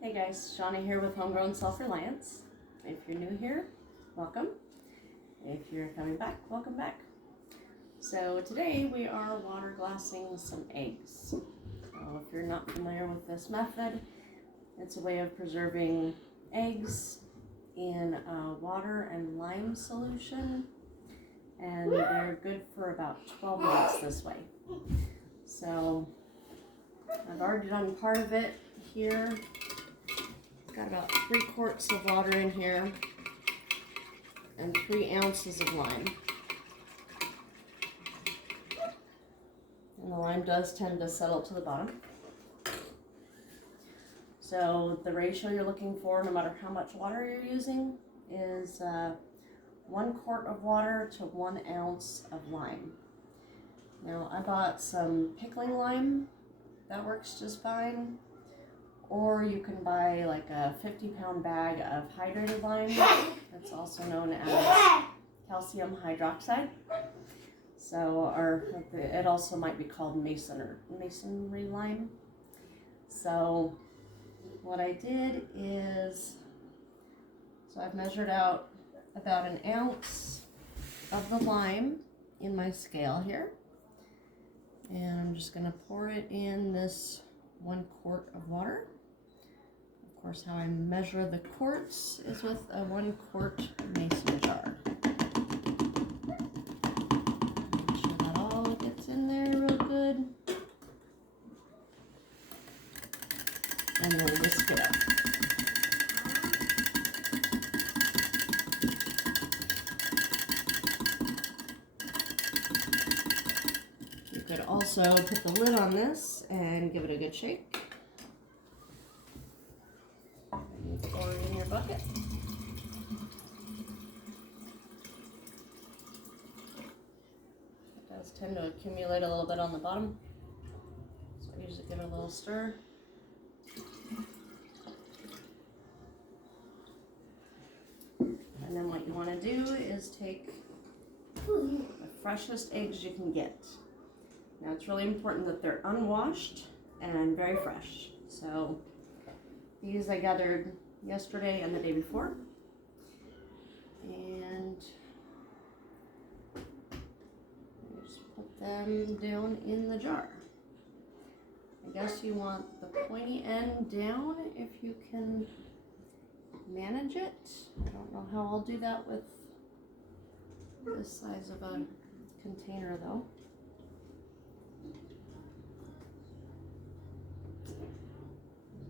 Hey guys, Shawnee here with Homegrown Self Reliance. If you're new here, welcome. If you're coming back, welcome back. So today we are water glassing some eggs. So if you're not familiar with this method, it's a way of preserving eggs in water and lime solution, and they're good for about 12 months this way. So I've already done part of it here. Got about 3 quarts of water in here and 3 ounces of lime. And the lime does tend to settle to the bottom. So the ratio you're looking for, no matter how much water you're using, is 1 quart of water to 1 ounce of lime. Now I bought some pickling lime. That works just fine. Or you can buy like a 50-pound bag of hydrated lime. That's also known as calcium hydroxide. So, or it also might be called masonry lime. So what I did is, I've measured out about 1 ounce of the lime in my scale here. And I'm just gonna pour it in this 1 quart of water. Of course, how I measure the quarts is with a 1 quart mason jar. Make sure that all gets in there real good. And then whisk it up. You could also put the lid on this and give it a good shake. Pour it in your bucket. It does tend to accumulate a little bit on the bottom, so I usually give it a little stir. And then what you want to do is take the freshest eggs you can get. Now it's really important that they're unwashed and very fresh. So these I gathered yesterday and the day before, and just put them down in the jar. I guess you want the pointy end down if you can manage it. I don't know how I'll do that with this size of a container though.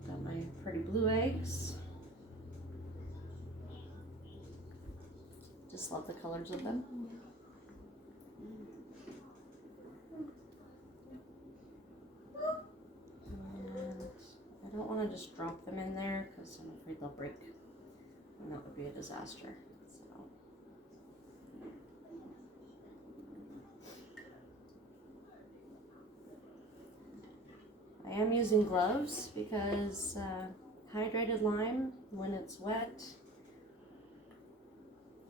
Got my pretty blue eggs. Just love the colors of them. And I don't want to just drop them in there because I'm afraid they'll break, and that would be a disaster. So I am using gloves because hydrated lime, when it's wet,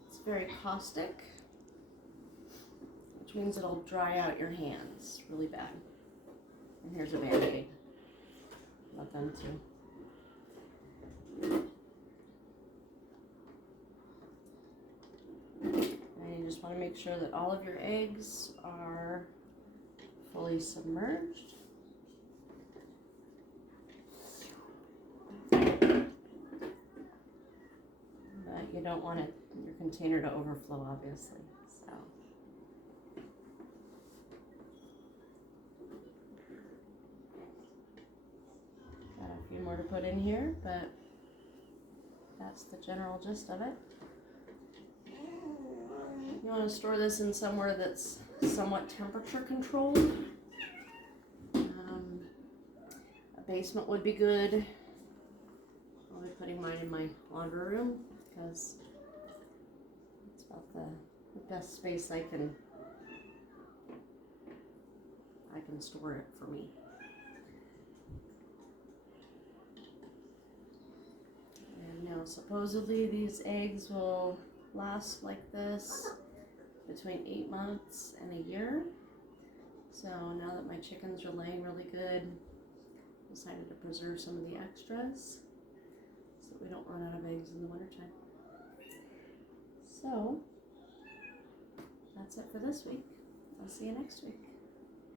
it's very caustic, which means it'll dry out your hands really bad. And here's a Band-Aid. Love them too. And you just want to make sure that all of your eggs are fully submerged. But you don't want your container to overflow, obviously. So got a few more to put in here, but that's the general gist of it. You want to store this in somewhere that's somewhat temperature controlled. A basement would be good. I'll be putting mine in my laundry room because it's about the best space I can store it for me. And now supposedly these eggs will last like this between 8 months and a year. So now that my chickens are laying really good, I decided to preserve some of the extras. so that we don't run out of eggs in the wintertime. So, that's it for this week. I'll see you next week.